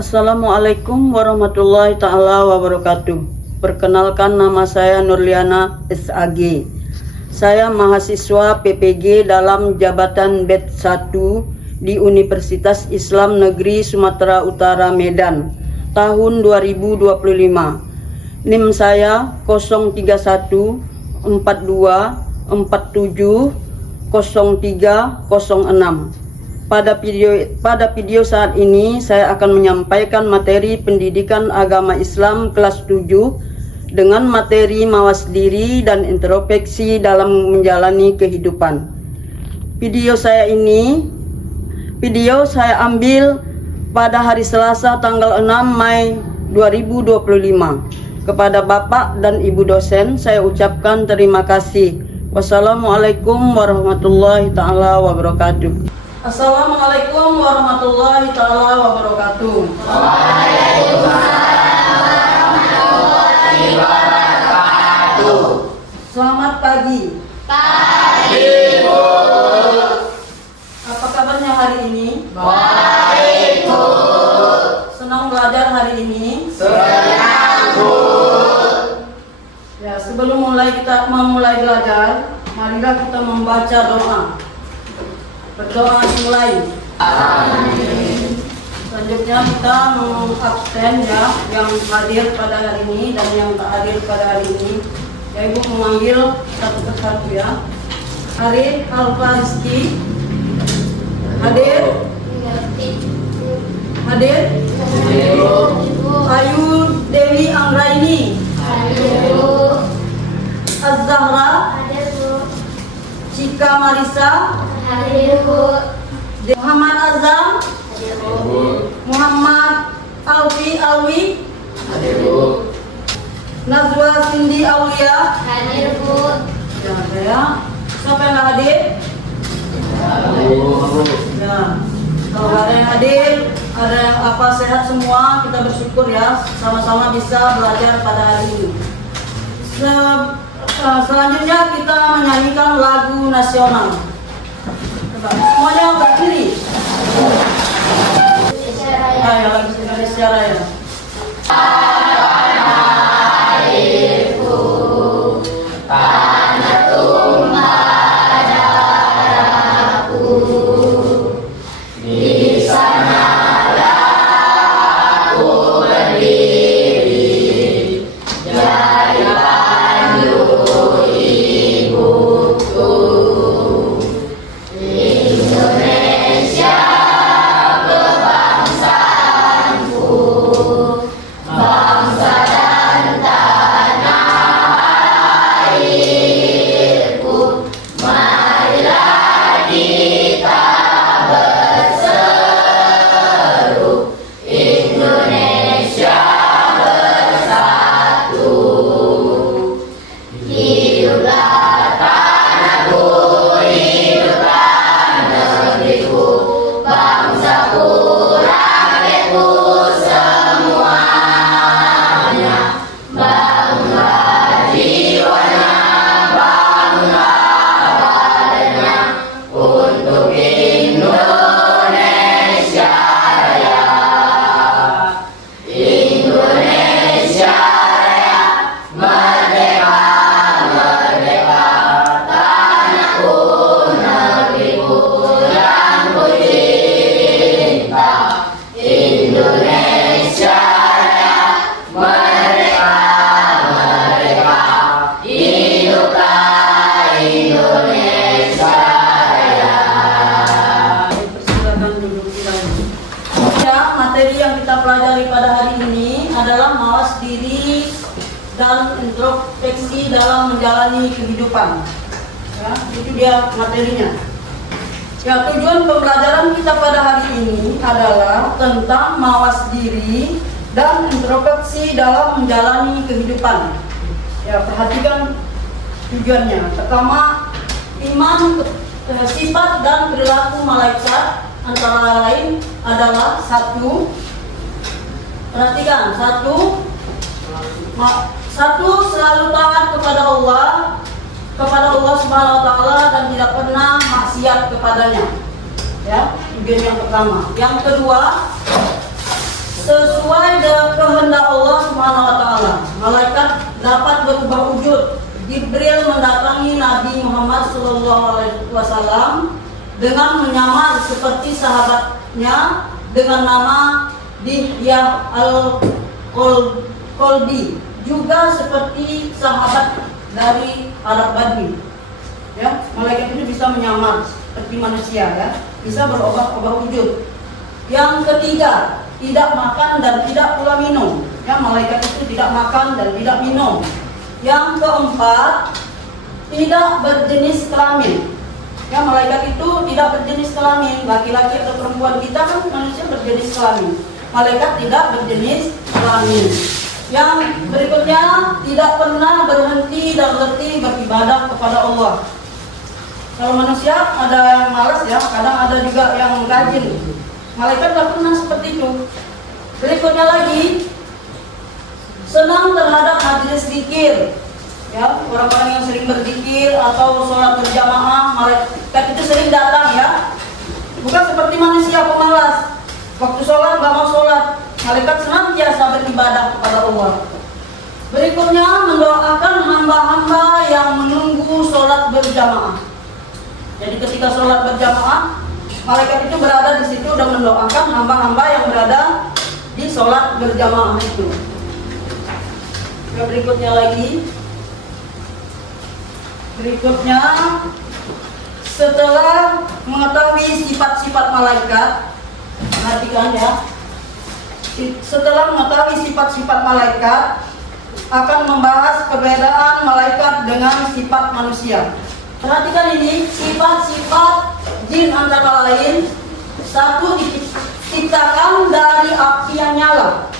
Assalamualaikum warahmatullahi ta'ala wabarakatuh. Perkenalkan, nama saya Nurliana SAG. Saya mahasiswa PPG dalam jabatan BED 1 di Universitas Islam Negeri Sumatera Utara Medan tahun 2025. NIM saya 031 42 47 0306. Pada video saat ini saya akan menyampaikan materi pendidikan agama Islam kelas 7 dengan materi mawas diri dan introspeksi dalam menjalani kehidupan. Video saya ambil pada hari Selasa tanggal 6 Mei 2025. Kepada Bapak dan Ibu dosen saya ucapkan terima kasih. Wassalamualaikum warahmatullahi ta'ala wabarakatuh. Assalamualaikum warahmatullahi ta'ala wabarakatuh. Waalaikumsalam warahmatullahi wabarakatuh. Selamat pagi. Pagi, Bu. Apa kabarnya hari ini? Baik, Bu. Senang belajar hari ini? Senang, Bu. Ya, sebelum kita memulai belajar, marilah kita membaca doa. Berdoa dimulai. Amin. Selanjutnya kita mengabsen ya, yang hadir pada hari ini dan yang tak hadir pada hari ini. Ya, Ibu memanggil satu persatu ya. Arif Alfarizki hadir. Hadir. Ayu Dewi Anggraini. Az-Zahra. Cika Marisa. Muhammad Azam. Muhammad Alwi. Nazwa Cindy Aulia. Jangan saya. Siapa yang nggak hadir? Ya. Kalau ada yang hadir, ada yang sehat semua, kita bersyukur ya, sama-sama bisa belajar pada hari ini. Selanjutnya kita menyanyikan lagu nasional. Coba semuanya berdiri. Ya, lagu Indonesia Raya. Adalah mawas diri dan introspeksi dalam menjalani kehidupan. Ya, itu dia materinya. Ya, tujuan pembelajaran kita pada hari ini adalah tentang mawas diri dan introspeksi dalam menjalani kehidupan. Ya, perhatikan tujuannya. Pertama, iman, sifat dan perilaku malaikat antara lain adalah satu. Perhatikan, satu, selalu taat kepada Allah Subhanahu wa Ta'ala dan tidak pernah maksiat kepadanya. Ya, tujuan yang pertama. Yang kedua, sesuai dengan kehendak Allah Subhanahu wa taala. Malaikat dapat berubah wujud. Jibril mendatangi Nabi Muhammad SAW dengan menyamar seperti sahabatnya dengan nama Dihyah al-Qalbi, juga seperti sahabat dari Arab Badui. Ya, malaikat itu bisa menyamar seperti manusia, ya, bisa berubah-ubah wujud. Yang ketiga, tidak makan dan tidak pula minum. Ya, malaikat itu tidak makan dan tidak minum. Yang keempat, tidak berjenis kelamin. Ya, malaikat itu tidak berjenis kelamin. Laki-laki atau perempuan, kita kan manusia berjenis kelamin. Malaikat tidak berjenis kelamin. Yang berikutnya, tidak pernah berhenti dan letih beribadah kepada Allah. Kalau manusia ada yang malas, ya, kadang ada juga yang rajin. Malaikat tidak pernah seperti itu. Berikutnya lagi, senang terhadap majelis zikir. Ya, orang-orang yang sering berzikir atau sholat berjamaah, malaikat itu sering datang, ya. Bukan seperti manusia pemalas. Waktu sholat nggak mau sholat, malaikat senantiasa beribadah kepada Allah. Berikutnya, mendoakan hamba-hamba yang menunggu sholat berjamaah. Jadi ketika sholat berjamaah, malaikat itu berada di situ dan mendoakan hamba-hamba yang berada di sholat berjamaah itu. Berikutnya lagi, setelah mengetahui sifat-sifat malaikat, perhatikan ya. Setelah mengetahui sifat-sifat malaikat, akan membahas perbedaan malaikat dengan sifat manusia. Perhatikan ini, sifat-sifat jin antara lain, satu, diciptakan dari api yang nyala.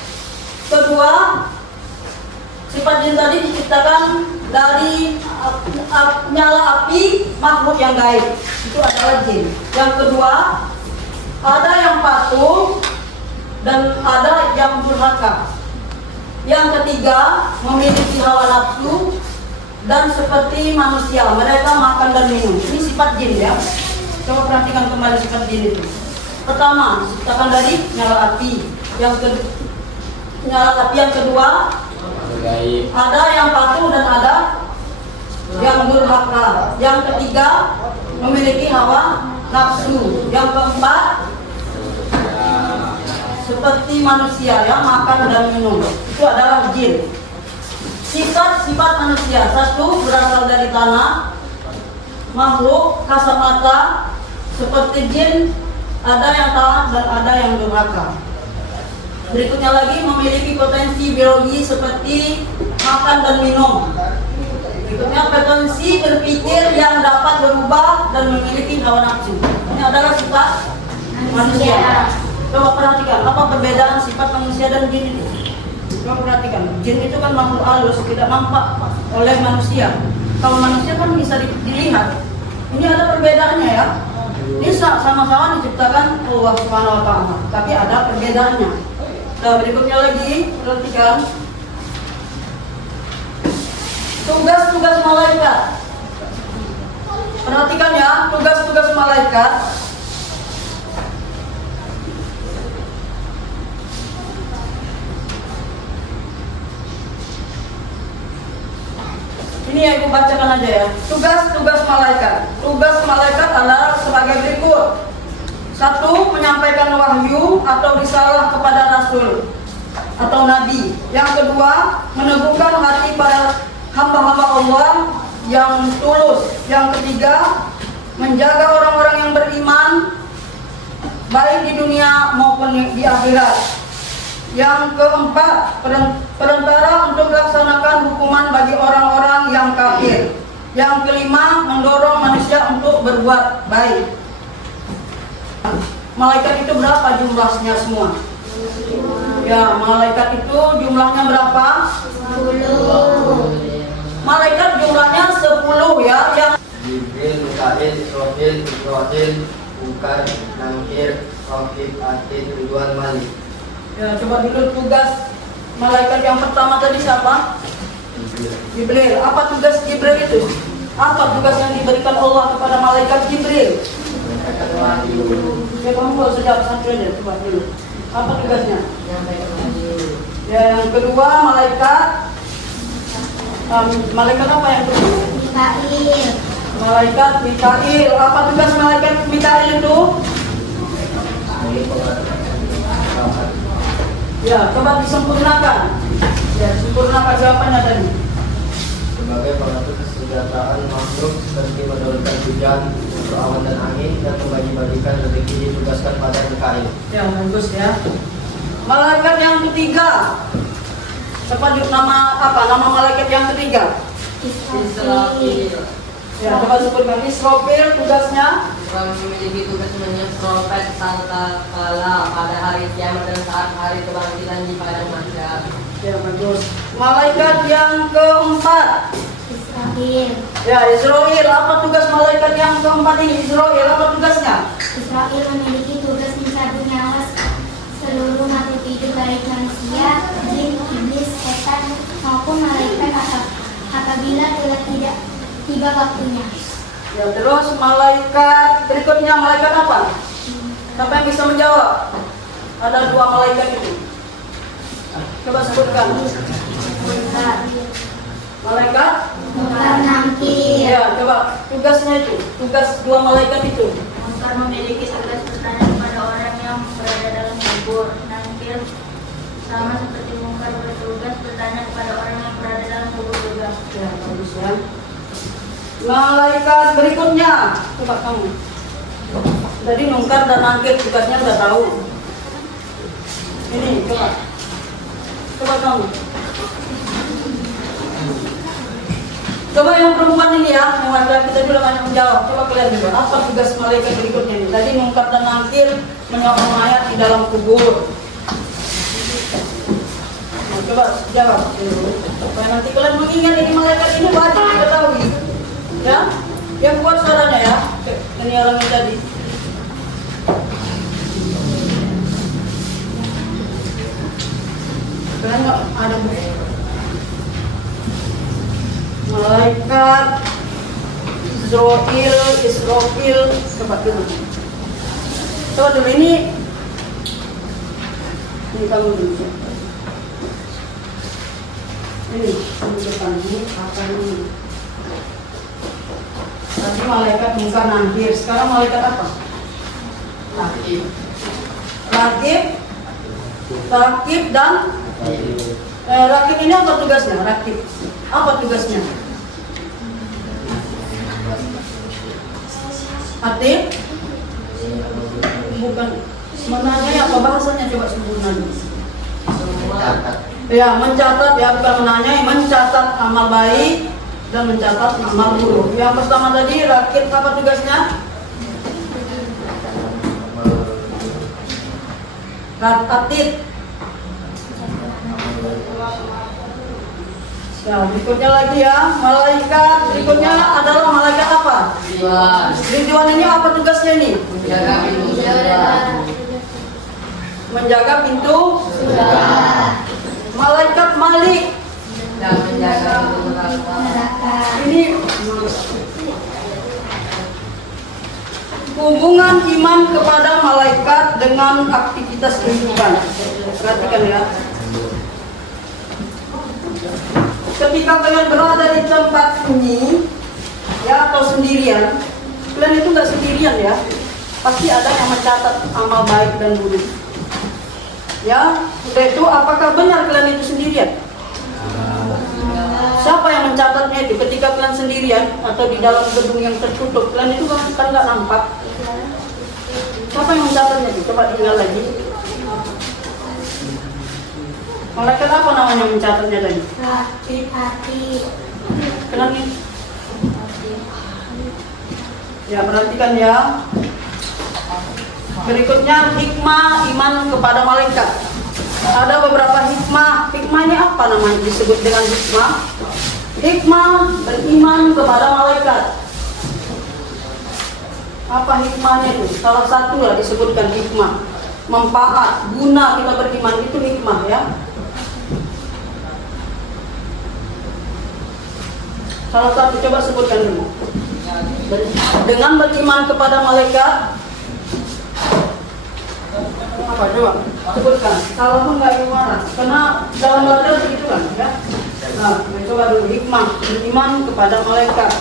Kedua, sifat jin tadi diciptakan dari nyala api makhluk yang gaib. Itu adalah jin. Yang kedua, ada yang patuh dan ada yang durhaka. Yang ketiga, memiliki hawa nafsu dan seperti manusia, mereka makan dan minum. Ini sifat jin, ya. Coba perhatikan kembali sifat jin itu. Pertama, diciptakan dari nyala api. Nyala api. Yang kedua, ada yang patuh dan ada yang durhaka. Yang ketiga, memiliki hawa nafsu. Yang keempat, seperti manusia, yang makan dan minum. Itu adalah jin. Sifat-sifat manusia, satu, berasal dari tanah, makhluk kasat mata, seperti jin, ada yang taat dan ada yang durhaka. Berikutnya lagi, memiliki potensi biologi seperti makan dan minum. Berikutnya, potensi berpikir yang dapat berubah dan memiliki hawa nafsu. Ini adalah sifat manusia. Coba perhatikan, apa perbedaan sifat manusia dan jin ini? Coba perhatikan, jin itu kan makhluk halus, tidak nampak oleh manusia. Kalau manusia kan bisa dilihat. Ini ada perbedaannya, ya. Ini sama-sama diciptakan Allah Subhanahu wa taala, tapi ada perbedaannya. Nah, berikutnya lagi, perhatikan tugas-tugas malaikat. Perhatikan ya, tugas-tugas malaikat. Ini yang aku bacakan aja ya. Tugas-tugas malaikat. Tugas malaikat adalah sebagai berikut. Satu, menyampaikan wahyu atau risalah kepada rasul atau nabi. Yang kedua, meneguhkan hati para hamba-hamba Allah yang tulus. Yang ketiga, menjaga orang-orang yang beriman baik di dunia maupun di akhirat. Yang keempat, perantara untuk melaksanakan hukuman bagi orang-orang yang kafir. Yang kelima, mendorong manusia untuk berbuat baik. Malaikat itu berapa jumlahnya semua? Ya, malaikat itu jumlahnya berapa? 10. Malaikat jumlahnya 10 ya. Yang Jibril, Mikail, Israfil, Ibrahim, Munkar, Nakir, Raqib, Atid, Ridwan, Malik. Ya, coba dulu tugas malaikat yang pertama tadi siapa? Jibril. Apa tugas Jibril itu? Apa tugas yang diberikan Allah kepada malaikat Jibril? Ya, kamu kalau sudah satu aja, coba dulu. Apa tugasnya? Menyampaikan wahyu. Ya, yang kedua malaikat. Malaikat apa yang kedua? Mikail. Malaikat Mikail. Apa tugas malaikat Mikail itu? Sebagai pengatur. Ya, coba disempurnakan. Ya, sempurnakan jawabannya tadi. Sebagai pengatur kesejahteraan makhluk seperti menurunkan hujan, mengatur awan dan angin, dan membagi-bagikan rezeki ditugaskan pada Mikail. Ya, bagus ya. Malaikat yang ketiga. Sepanjang nama apa? Nama malaikat yang ketiga. Israfil. Ya, coba sebutkan. Israfil tugasnya. Kami memiliki tugas menyiap trompet sangkakala pada hari kiamat dan saat hari kebangkitan di padang mahsyar. Ya, bagus. Malaikat yang keempat. Israfil. Ya, Israel. Apa tugas malaikat yang keempat ini? Israel, apa tugasnya? Israfil memiliki tugas mencabut nyawa seluruh makhluk hidup baik manusia, jin, iblis, setan maupun malaikat apabila telah tidak tiba waktunya. Ya, terus malaikat berikutnya malaikat apa? Siapa yang bisa menjawab? Ada dua malaikat itu. Coba sebutkan. Malaikat? Mungkar Nakir. Ya, coba tugasnya itu. Tugas dua malaikat itu. Mungkar memiliki tugas bertanya kepada orang yang berada dalam kubur. Nakir sama seperti Mungkar bertugas bertanya kepada orang yang berada dalam kubur juga. Ya, bagus ya. Malaikat berikutnya. Coba kamu. Jadi Mungkar dan Nakir tugasnya udah tahu. Ini, coba. Coba kamu. Coba yang perempuan ini ya, yang laki-laki tadi udah banyak menjawab. Coba kalian juga, apa tugas malaikat berikutnya ini? Tadi Mungkar dan Nakir menyokong mayat di dalam kubur. Nah, coba jawab supaya nanti kalian mengingat ini malaikat ini wajib diketahui. Ya, yang buat suaranya ya. Ini orang yang tadi. Kalian nggak ada malaikat Israfil, coba dulu. Coba dulu ini kamu dulu. Ini depan ini apa ini? Tadi malaikat Mungkar Nakir, sekarang malaikat apa? Rakib, dan Rakib ini apa tugasnya? Rakib apa tugasnya? Atib? Bukan menanyai, apa bahasanya? Coba sempurna. Ya, mencatat ya, bukan menanyai, mencatat amal baik dan mencatat amal buruk. Yang pertama tadi Rakib apa tugasnya? Atid. Nah, berikutnya lagi ya, malaikat berikutnya adalah malaikat apa? Ridwan ini apa tugasnya ini? Menjaga pintu surga. Menjaga pintu. Malaikat Malik Dan menjaga pintu neraka. ini hubungan iman kepada malaikat dengan aktivitas kehidupan. Perhatikan ya. Ketika kalian berada di tempat ini, ya atau sendirian, kalian itu nggak sendirian ya. Pasti ada yang mencatat amal baik dan buruk. Ya, sudah itu apakah benar kalian itu sendirian? Siapa yang mencatatnya itu? Ketika kalian sendirian atau di dalam gedung yang tertutup, kalian itu kan nggak nampak. Siapa yang mencatatnya itu? Coba tinggal lagi. Malaikat apa namanya mencatatnya tadi? Hati. Kenapa nih? Ya, perhatikan ya. Berikutnya hikmah iman kepada malaikat. Ada beberapa hikmah. Hikmah ini apa namanya disebut dengan hikmah? Hikmah beriman kepada malaikat. Apa hikmahnya itu? Salah satu lah disebutkan hikmah. Manfaat, guna kita beriman itu hikmah ya. Salah satu coba sebutkan dulu. Dengan beriman kepada malaikat, Apa coba? Sebutkan. Salah pun nggak gimana. Karena dalam belajar begitu kan, ya. Nah, coba dulu hikmah, beriman kepada malaikat.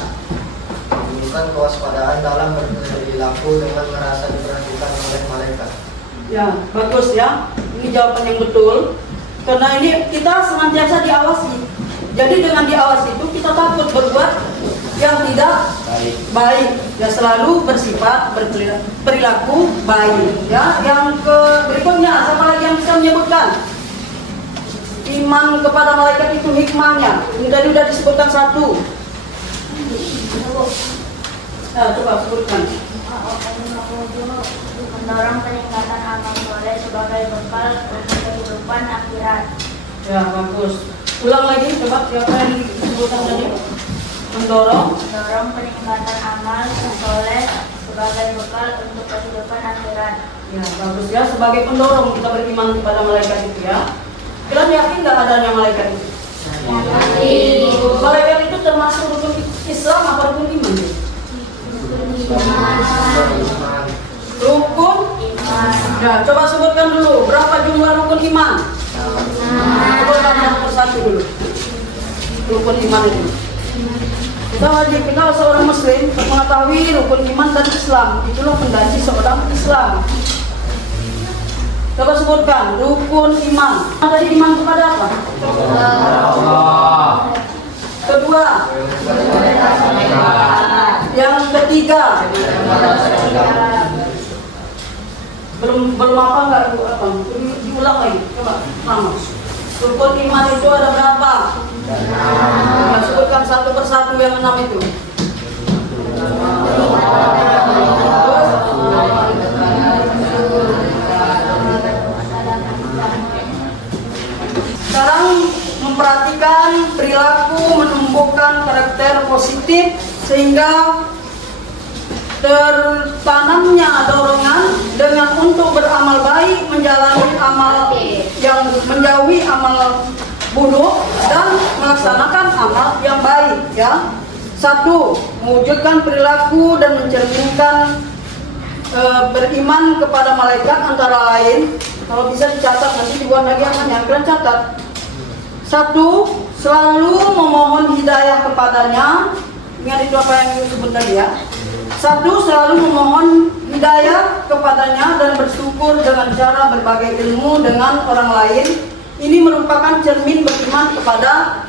Menunjukkan kewaspadaan dalam berperilaku dengan merasa diperhatikan oleh malaikat. Ya, bagus ya. Ini jawaban yang betul. Karena ini kita senantiasa diawasi. Jadi dengan diawasi itu kita takut berbuat yang tidak baik. Ya, selalu bersifat berperilaku baik. Ya, yang berikutnya, siapa lagi yang bisa menyebutkan? Iman kepada malaikat itu hikmahnya. Ini tadi sudah disebutkan satu. Nah, coba sebutkan. Mendorong peningkatan amal soleh sebagai bekal untuk kehidupan akhirat. Ya, bagus. Ulang lagi, coba siapa yang disebutkan tadi? Mendorong peningkatan amal soleh sebagai bekal untuk kehidupan akhirat. Ya, bagus ya. Sebagai pendorong kita beriman kepada malaikat itu ya. Kalian yakin nggak adanya malaikat itu? Malaikat itu termasuk rukun Islam apa rukun iman? Rukun iman. Ya, coba sebutkan dulu berapa jumlah rukun iman. Sebutkan satu persatu dulu. Rukun iman itu. Kita wajib, kalau seorang muslim mengetahui rukun iman dan Islam, itulah fondasi seorang Islam. Coba sebutkan rukun iman. Tadi iman kepada apa? Kedua. Yang ketiga. Belum apa enggak apa? Diulang lagi. Coba. Sama. Rukun iman itu ada berapa? Nah, sebutkan satu persatu yang 6 itu. Sekarang memperhatikan perilaku menumbuhkan karakter positif sehingga tertanamnya dorongan dengan untuk beramal baik, menjalani amal yang menjauhi amal buruk dan melaksanakan amal yang baik ya. Satu, mewujudkan perilaku dan mencerminkan beriman kepada malaikat antara lain. Kalau bisa dicatat nanti dibuat lagi amannya, kalian catat. Satu, selalu memohon hidayah kepadanya. Ingat itu apa yang disebut tadi ya. Satu, selalu memohon hidayah kepadanya dan bersyukur dengan cara berbagai ilmu dengan orang lain. Ini merupakan cermin beriman kepada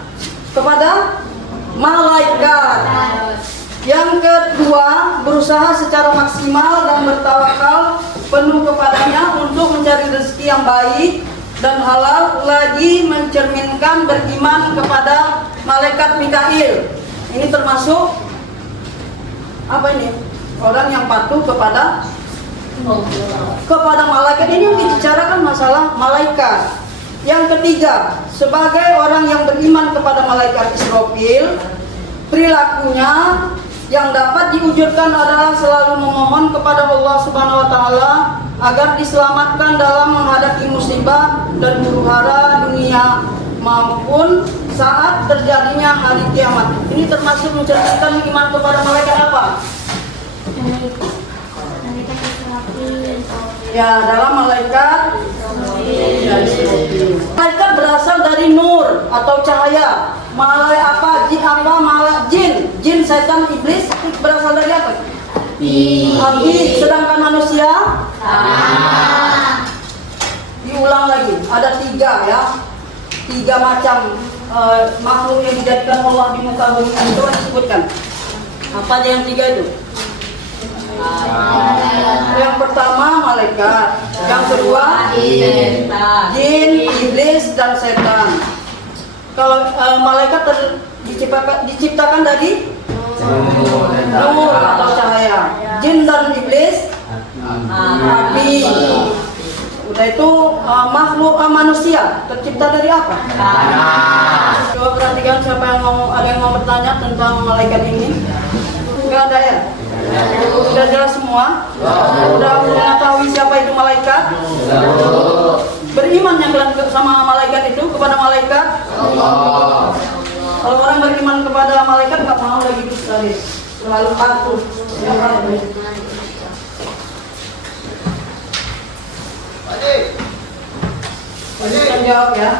malaikat. Yang kedua, berusaha secara maksimal dan bertawakal penuh kepadanya untuk mencari rezeki yang baik dan halal, lagi mencerminkan beriman kepada malaikat Mikail. Ini termasuk apa ini? Orang yang patuh kepada malaikat. Ini membicarakan masalah malaikat. Yang ketiga, sebagai orang yang beriman kepada malaikat Israfil, perilakunya yang dapat diwujudkan adalah selalu memohon kepada Allah Subhanahu wa taala agar diselamatkan dalam menghadapi musibah dan huru-hara dunia maupun saat terjadinya hari kiamat. Ini termasuk mencerminkan iman kepada malaikat apa? Ya, dalam malaikat malaikat berasal dari nur atau cahaya. Malaikat apa? Jin apa? Jin, setan, iblis berasal dari apa? Api. Sedangkan manusia? Diulang lagi. Ada 3 ya. 3 macam makhluk yang dijadikan Allah di muka bumi. Itu disebutkan. Apa aja yang 3 itu? Yang pertama malaikat, yang kedua jin, iblis dan setan. Kalau malaikat diciptakan dari nur atau cahaya, jin dan iblis api. Udah itu makhluk manusia tercipta dari apa? Coba perhatikan siapa yang ada yang mau bertanya tentang malaikat ini? Enggak ada ya? Sudah jelas semua? Sudah mengetahui siapa itu malaikat? Beriman yang kalian sama malaikat itu, kepada malaikat? Kalau orang beriman kepada malaikat nggak mau lagi sekali, selalu patuh. jawab ya.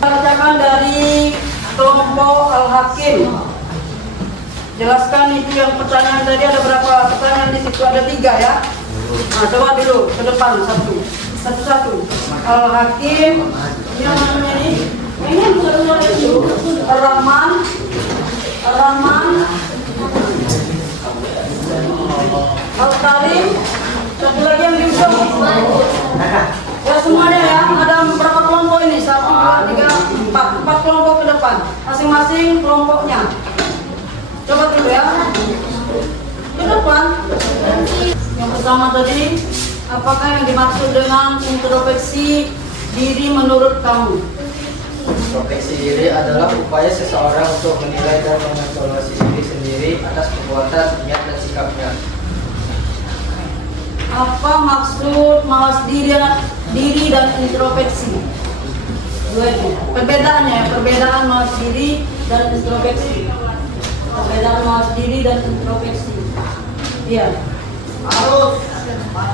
Bacakan dari kelompok Al-Hakim. Jelaskan itu yang pertanyaan tadi, ada berapa pertanyaan di situ? Ada 3 ya. Nah, coba dulu ke depan satu-satu. Al-Hakim, yang mana ini? Ini bukan itu. Ar-Rahman, Al-Karim, satu lagi yang di ujung. Ya semuanya ya, ada berapa kelompok ini? 1, 2, 3, 4 kelompok ke depan. Masing-masing kelompoknya. Coba dulu ya. Ke depan. Yang pertama tadi, apakah yang dimaksud dengan introspeksi diri menurut kamu? Introspeksi diri adalah upaya seseorang untuk menilai dan mengevaluasi diri sendiri atas perbuatan, niat, dan sikapnya. Apa maksud mawas diri dan introspeksi? Perbedaannya ya, perbedaan mawas diri dan introspeksi. Perbedaan mawas diri dan introspeksi. Iya.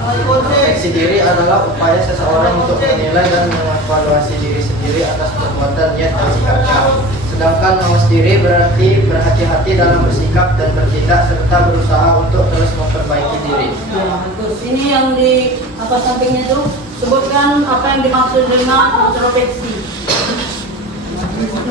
Introspeksi diri adalah upaya seseorang untuk menilai dan mengevaluasi diri sendiri atas perbuatan, niat, dan sikapnya. Sedangkan mawas diri berarti berhati-hati dalam bersikap dan bertindak serta berusaha untuk terus memperbaiki diri. Ya, terus ini yang di atas sampingnya itu sebutkan apa yang dimaksud dengan introspeksi.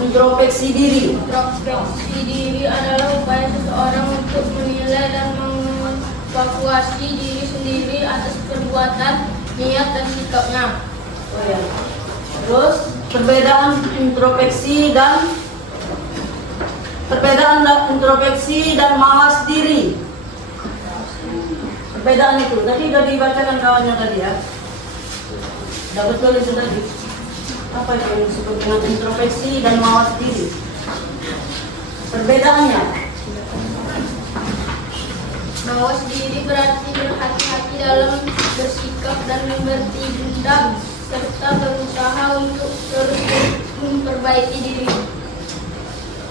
Introspeksi diri. Introspeksi diri adalah upaya seseorang untuk menilai dan mengevaluasi diri sendiri atas perbuatan, niat, dan sikapnya. Oh ya. Terus perbedaan introspeksi dan mawas diri. Perbedaan itu tadi sudah dibacakan kawannya tadi ya. Sudah betul itu tadi. Apa itu yang disebut dengan introspeksi dan mawas diri? Perbedaannya. Mawas diri berarti berhati-hati dalam bersikap dan bertindak serta berusaha untuk terus memperbaiki diri.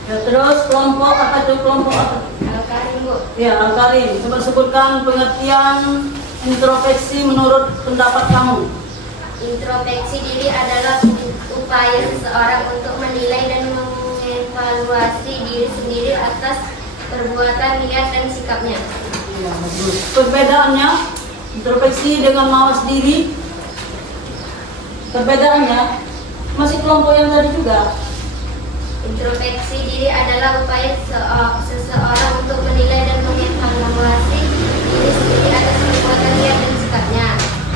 Ya, terus kelompok apa itu kelompok apa? Al-Karim, Bu. Ya, Al-Karim. Coba sebutkan pengertian introspeksi menurut pendapat kamu. Introspeksi diri adalah upaya seseorang untuk menilai dan mengevaluasi diri sendiri atas perbuatan, niat, dan sikapnya. Ya, bagus. Perbedaannya introspeksi dengan mawas diri. Perbedaannya masih kelompok yang tadi juga. Introspeksi diri adalah upaya seseorang untuk menilai dan mengevaluasi diri sendiri atas perbuatan, niat, dan sikapnya.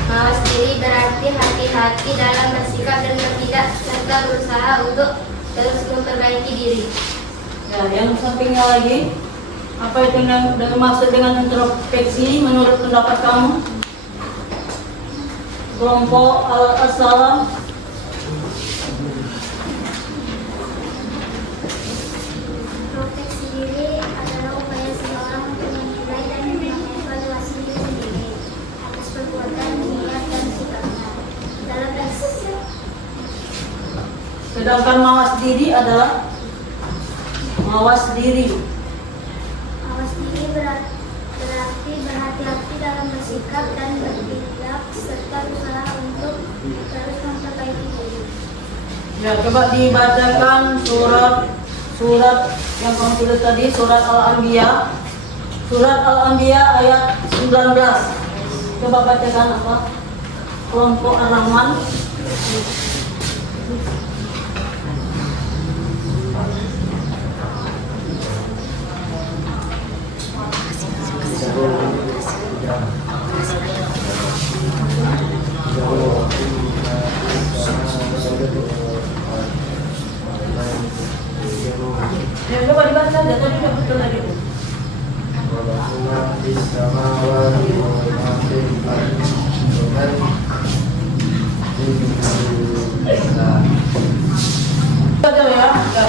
Mawas diri berarti hati-hati dalam bersikap dan bertindak serta berusaha untuk terus memperbaiki diri. Ya, yang sampingnya lagi, apa itu yang maksud dengan introspeksi menurut pendapat kamu? Kelompok Al-Assalam. Introspeksi diri adalah upaya seseorang untuk menilai dan mengevaluasi diri sendiri atas perbuatan, niat, dan sikapnya. Dalam Sedangkan mawas diri adalah mawas diri. mawas diri berarti berhati-hati dalam bersikap dan bertindak serta berusaha untuk terus memperbaiki diri. Ya, coba dibacakan surat yang kamu tulis tadi, surat Al-Anbiya. Surat Al-Anbiya ayat 19. Coba bacakan apa? Kelompok Ar-Rahman. saja tadi udah betul tadi. وله ما في السماوات وما في الأرض ومن Saja ya. Ya.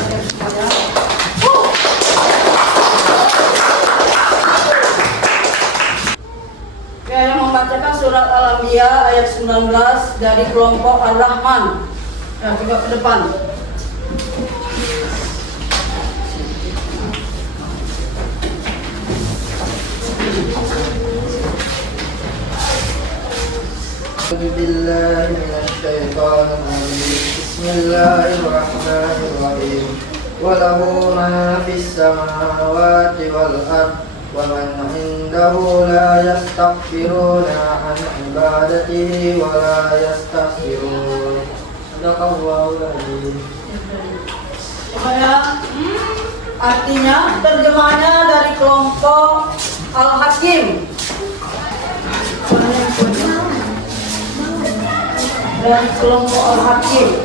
Saya yang membacakan surat Al-Anbiya ayat 19 dari kelompok Ar-Rahman. Ya, coba ke depan. أعوذ بالله من الشيطان الرجيم بسم الله الرحمن الرحيم وله ما في السماوات والأرض ومن عنده لا يستكبرون عن عبادته ولا يستحسرون صدق الله العظيم. Supaya artinya terjemahnya dari kelompok Al-Hakim. Dari kelompok Al-Hakim.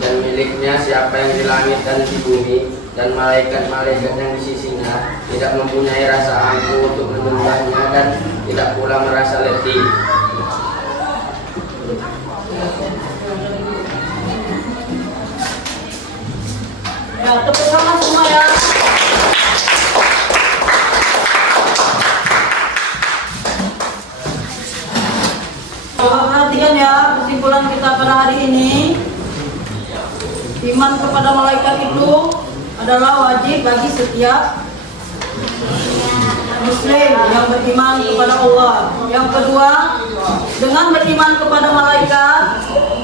Dan miliknya siapa yang di langit dan di bumi, dan malaikat-malaikat yang di sisinya tidak mempunyai rasa angkuh untuk menyembahnya dan tidak pula merasa letih. Ya, tepuk tangan semua ya. Perhatikan ya, kesimpulan kita pada hari ini. Iman kepada malaikat itu adalah wajib bagi setiap Muslim yang beriman kepada Allah. Yang kedua, dengan beriman kepada malaikat,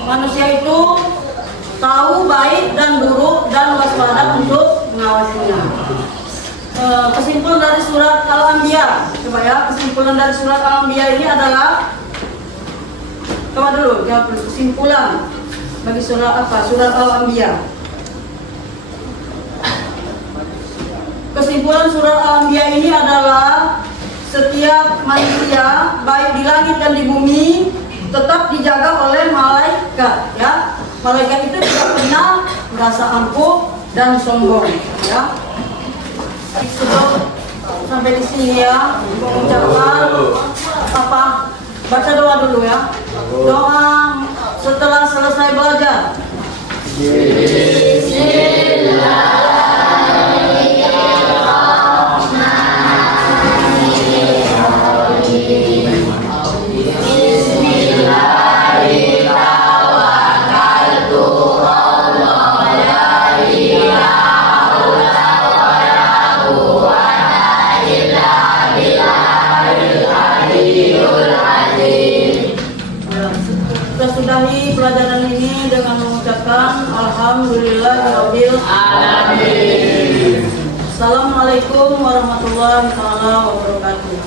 manusia itu tahu baik dan buruk dan waspada untuk mengawasinya. Kesimpulan dari surat Al-Anbiya, coba ya, kesimpulan dari surat Al-Anbiya ini adalah, coba dulu, jawab dulu, kesimpulan bagi surat apa? Surat Al-Anbiya. Kesimpulan surat Al-Anbiya ini adalah setiap manusia baik di langit dan di bumi tetap dijaga oleh malaikat, ya. Malaikat itu tidak pernah merasa angkuh dan sombong, ya. Cukup sampai di sini ya, mengucapkan apa? Baca doa dulu ya. Doa setelah selesai belajar. Kita sudahi pelajaran ini dengan mengucapkan Alhamdulillahirabbil alamin. Assalamualaikum warahmatullahi wabarakatuh.